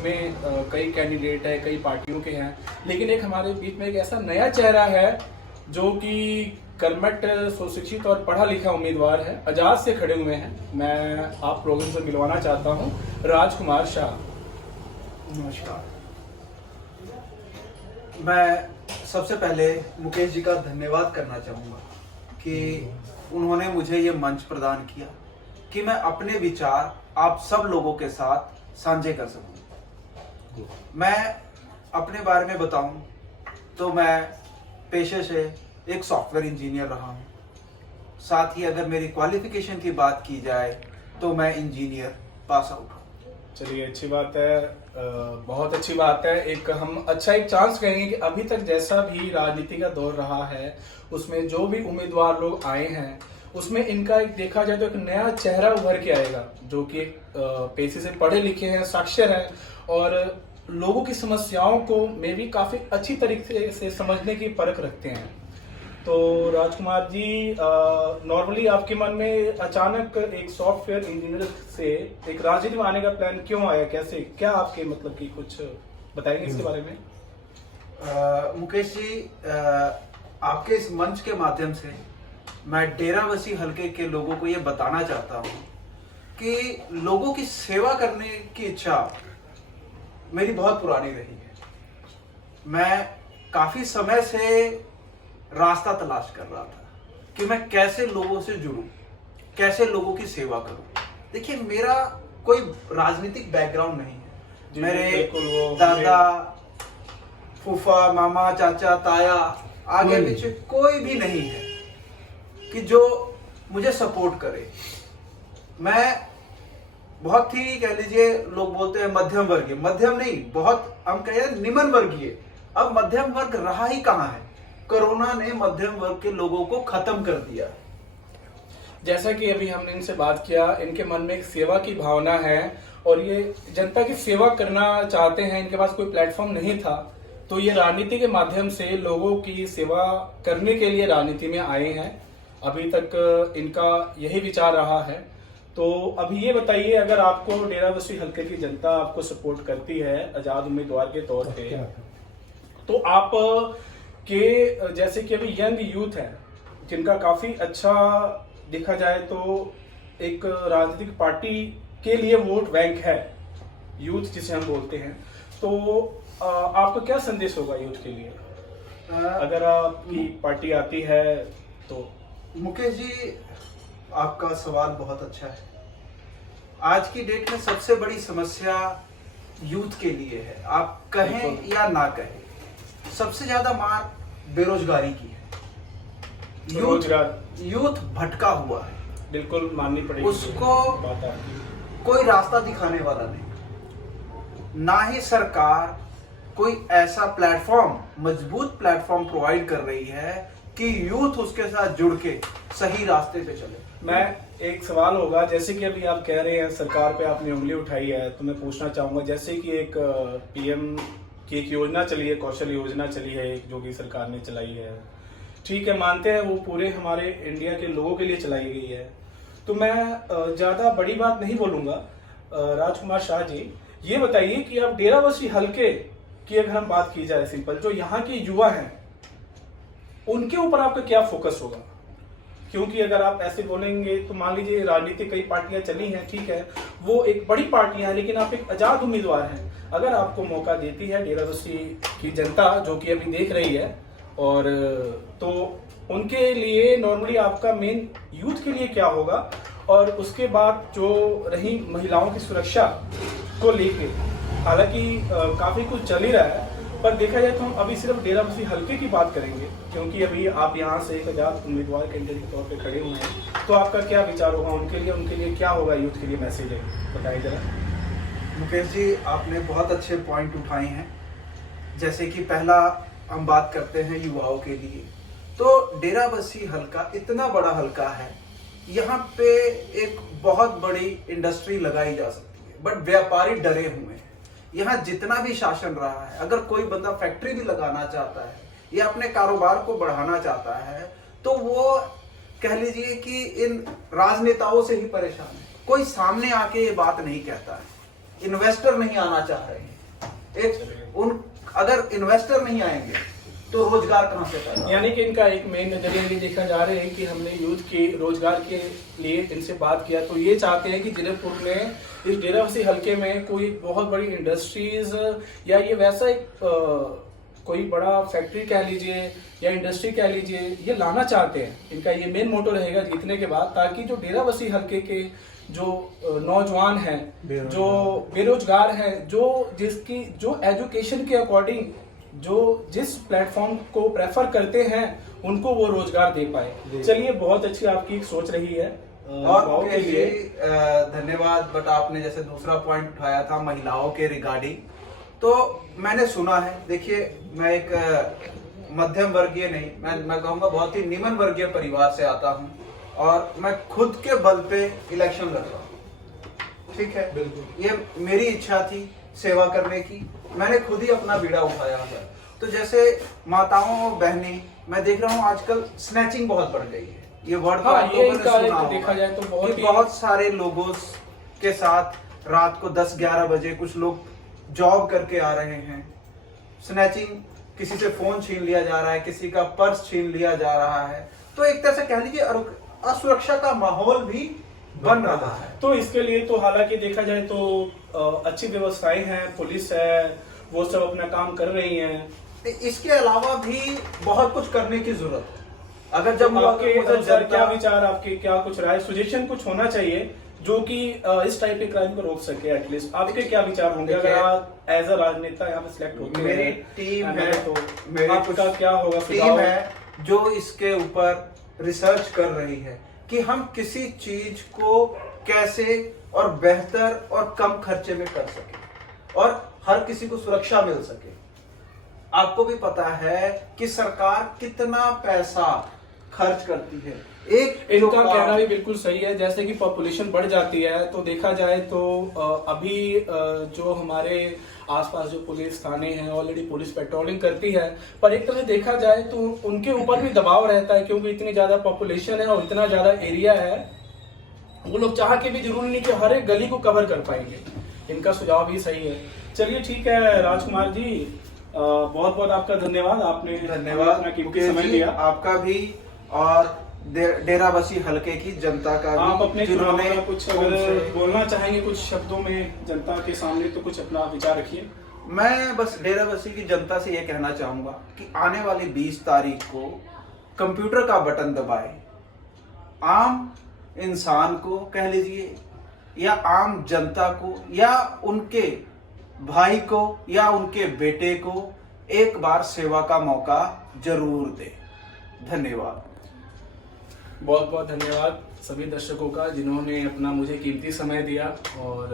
में कई कैंडिडेट है, कई पार्टियों के हैं, लेकिन एक हमारे बीच में एक ऐसा नया चेहरा है जो कि कर्मठ सुशिक्षित और पढ़ा लिखा उम्मीदवार है, आजाद से खड़े हुए हैं। मैं आप लोगों से मिलवाना चाहता हूं राजकुमार शाह। नमस्कार। मैं सबसे पहले मुकेश जी का धन्यवाद करना चाहूँगा कि उन्होंने मुझे ये मंच प्रदान किया कि मैं अपने विचार आप सब लोगों के साथ साझे कर सकूं। मैं अपने बारे में बताऊं तो मैं पेशे से एक सॉफ्टवेयर इंजीनियर रहा हूं। साथ ही अगर मेरी क्वालिफिकेशन की बात की जाए तो मैं इंजीनियर पास आउट हूं। चलिए, अच्छी बात है, बहुत अच्छी बात है। एक हम अच्छा एक चांस कहेंगे कि अभी तक जैसा भी राजनीति का दौर रहा है उसमें जो भी उम्मीदवार लोग आए हैं उसमें इनका एक देखा जाए तो एक नया चेहरा उभर के आएगा जो कि पेशे से पढ़े लिखे हैं, साक्षर हैं और लोगों की समस्याओं को में भी काफी अच्छी तरीके से समझने की परख रखते हैं। तो राजकुमार जी, नॉर्मली आपके मन में अचानक एक सॉफ्टवेयर इंजीनियर से एक राजनीति में आने का प्लान क्यों आया? कैसे, क्या आपके मतलब कि कुछ बताएंगे इसके बारे में? मुकेश जी, आपके इस मंच के माध्यम से मैं डेराबस्सी हलके के लोगों को ये बताना चाहता हूँ कि लोगों की सेवा करने की इच्छा मेरी बहुत पुरानी रही है। मैं काफी समय से रास्ता तलाश कर रहा था कि मैं कैसे लोगों से जुड़ूं, कैसे लोगों की सेवा करूं। देखिए, मेरा कोई राजनीतिक बैकग्राउंड नहीं है। मेरे दादा, फूफा, मामा, चाचा, ताया, आगे पीछे कोई भी नहीं है कि जो मुझे सपोर्ट करे। मैं बहुत ही, कह लीजिए, लोग बोलते हैं मध्यम वर्गीय, मध्यम नहीं, बहुत हम कहें निम्न वर्गीय। अब मध्यम वर्ग रहा ही कहां है? कोरोना ने मध्यम वर्ग के लोगों को खत्म कर दिया। जैसा कि अभी हमने इनसे बात किया, इनके मन में एक सेवा की भावना है और ये जनता की सेवा करना चाहते हैं। इनके पास कोई प्लेटफॉर्म नहीं था तो ये राजनीति के माध्यम से लोगों की सेवा करने के लिए राजनीति में आए हैं। अभी तक इनका यही विचार रहा है। तो अभी ये बताइए, अगर आपको डेराबस्सी हल्के की जनता आपको सपोर्ट करती है आजाद उम्मीदवार के तौर पे, तो आप के जैसे कि अभी यंग यूथ है जिनका काफी अच्छा देखा जाए तो एक राजनीतिक पार्टी के लिए वोट बैंक है, यूथ जिसे हम बोलते हैं, तो आपका क्या संदेश होगा यूथ के लिए अगर आपकी पार्टी आती है तो? मुकेश जी, आपका सवाल बहुत अच्छा है। आज की डेट में सबसे बड़ी समस्या यूथ के लिए है, आप कहें या ना कहें। सबसे ज्यादा मार बेरोजगारी की है। यूथ भटका हुआ है, बिल्कुल माननी पड़ेगी उसको बात आपकी। कोई रास्ता दिखाने वाला नहीं, ना ही सरकार कोई ऐसा प्लेटफॉर्म, मजबूत प्लेटफॉर्म प्रोवाइड कर रही है कि यूथ उसके साथ जुड़ के सही रास्ते पे चले। मैं एक सवाल होगा, जैसे कि अभी आप कह रहे हैं सरकार पे आपने उंगली उठाई है, तो मैं पूछना चाहूंगा, जैसे कि एक पीएम की एक योजना चली है, कौशल योजना चली है जो कि सरकार ने चलाई है, ठीक है, मानते हैं वो पूरे हमारे इंडिया के लोगों के लिए चलाई गई है। तो मैं ज्यादा बड़ी बात नहीं बोलूंगा। राजकुमार शाह जी, ये बताइए कि आप डेराबस्सी हल्के की अगर हम बात की जाए, सिंपल, जो यहाँ के युवा हैं उनके ऊपर आपका क्या फोकस होगा? क्योंकि अगर आप ऐसे बोलेंगे तो मान लीजिए राजनीति कई पार्टियां चली हैं, ठीक है, वो एक बड़ी पार्टियां हैं, लेकिन आप एक आजाद उम्मीदवार हैं। अगर आपको मौका देती है डेराबस्सी की जनता जो कि अभी देख रही है, और तो उनके लिए नॉर्मली आपका मेन यूथ के लिए क्या होगा? और उसके बाद जो रही महिलाओं की सुरक्षा को लेके, हालांकि काफी कुछ चल ही रहा है, पर देखा जाए तो हम अभी सिर्फ डेराबस्सी हल्के की बात करेंगे क्योंकि अभी आप यहाँ से एक आजाद उम्मीदवार कैंडिडेट के तौर पे खड़े हुए हैं। तो आपका क्या विचार होगा उनके लिए क्या होगा, यूथ के लिए मैसेज है, बताइए जरा। मुकेश जी, आपने बहुत अच्छे पॉइंट उठाए हैं। जैसे कि पहला हम बात करते हैं युवाओं के लिए, तो डेराबस्सी हल्का इतना बड़ा हल्का है, यहाँ पे एक बहुत बड़ी इंडस्ट्री लगाई जा सकती है, बट व्यापारी डरे हुए हैं। यहाँ जितना भी शासन रहा है, अगर कोई बंदा फैक्ट्री भी लगाना चाहता है या अपने कारोबार को बढ़ाना चाहता है तो वो, कह लीजिए कि इन राजनेताओं से ही परेशान है। कोई सामने आके ये बात नहीं कहता है, इन्वेस्टर नहीं आना चाह रहे हैं। एक उन अगर इन्वेस्टर नहीं आएंगे तो रोजगार कहां से पैदा होगा? यानी कि इनका एक मेन नजरिया ये देखा जा रहा है कि हमने यूथ के रोजगार के लिए इनसे बात किया तो ये चाहते हैं कि जयपुर में इस डेराबस्सी हलके में कोई बहुत बड़ी इंडस्ट्रीज या ये वैसा एक कोई बड़ा फैक्ट्री कह लीजिए या इंडस्ट्री कह लीजिए ये लाना चाहते हैं। इनका ये मेन मोटो रहेगा जीतने के बाद, ताकि जो डेराबस्सी हलके के जो नौजवान हैं, जो बेरोजगार हैं, जो एजुकेशन के अकॉर्डिंग जो जिस प्लेटफॉर्म को प्रेफर करते हैं उनको वो रोजगार दे पाए। चलिए, बहुत अच्छी आपकी सोच रही है और के लिए धन्यवाद। बट आपने जैसे दूसरा पॉइंट उठाया था महिलाओं के रिगार्डिंग, तो मैंने सुना है, देखिए मैं एक मध्यम वर्गीय नहीं, मैं कहूँगा बहुत ही निम्न वर्गीय परिवार से आता हूँ और मैं खुद के बल पे इलेक्शन लड़ रहा हूँ, ठीक है। बिल्कुल। ये मेरी इच्छा थी सेवा करने की, मैंने खुद ही अपना बीड़ा उठाया है। तो जैसे माताओं और बहनें, मैं देख रहा हूँ आजकल स्नैचिंग बहुत बढ़ गई है। ये वर्ड हाँ, आप ये लोगों ने इनका सुना देखा जाए तो होगा कि बहुत सारे लोगों के साथ रात को 10-11 बजे कुछ लोग जॉब करके आ रहे हैं, स्नैचिंग, किसी से फोन छीन लिया जा रहा है, किसी का पर्स छीन लिया जा रहा है। तो एक तरह से कह लीजिए असुरक्षा का माहौल भी बन रहा है। तो इसके लिए तो हालांकि देखा जाए तो अच्छी व्यवस्थाएं हैं, पुलिस है, वो सब अपना काम कर रही हैं। इसके अलावा भी बहुत कुछ करने की जरूरत है। अगर जब आपके अनुसार क्या विचार, आपके क्या कुछ राय, सजेशन कुछ होना चाहिए जो कि इस टाइप के क्राइम को रोक सके एटलीस्ट, आपके क्या विचार होंगे अगर आप एज अ राजनेता यहाँ पे सिलेक्ट होते हैं? मेरी टीम है, तो मेरी आपका क्या होगा टीम सुझाव? है जो इसके ऊपर रिसर्च कर रही है कि हम किसी चीज को कैसे और बेहतर और कम खर्चे में कर सके और हर किसी को सुरक्षा मिल सके। आपको भी पता है कि सरकार कितना पैसा खर्च करती है। एक इनका कहना भी बिल्कुल सही है, जैसे कि पॉपुलेशन बढ़ जाती है तो देखा जाए तो अभी जो हमारे आसपास जो पुलिस थाने हैं ऑलरेडी पुलिस पेट्रोलिंग करती है, पर एक तरह से देखा जाए तो उनके ऊपर भी दबाव रहता है क्योंकि इतनी ज्यादा पॉपुलेशन है और इतना ज्यादा एरिया है, वो लोग चाह के भी जरूरी नहीं कि हर एक गली को कवर कर पाएंगे। इनका सुझाव भी सही है। चलिए ठीक है राजकुमार जी, बहुत बहुत आपका धन्यवाद, आपने अपना कीमती समय दिया। आपका भी और डेराबस्सी हलके की जनता का भी, आप अपने जिन्होंने कुछ अगर बोलना चाहेंगे कुछ शब्दों में जनता के सामने तो कुछ अपना विचार रखिए। मैं बस डेराबस्सी की जनता से ये कहना चाहूंगा कि आने वाली 20 तारीख को कंप्यूटर का बटन दबाए, आम इंसान को कह लीजिए या आम जनता को या उनके भाई को या उनके बेटे को एक बार सेवा का मौका जरूर दे। धन्यवाद। बहुत बहुत धन्यवाद सभी दर्शकों का जिन्होंने अपना मुझे कीमती समय दिया और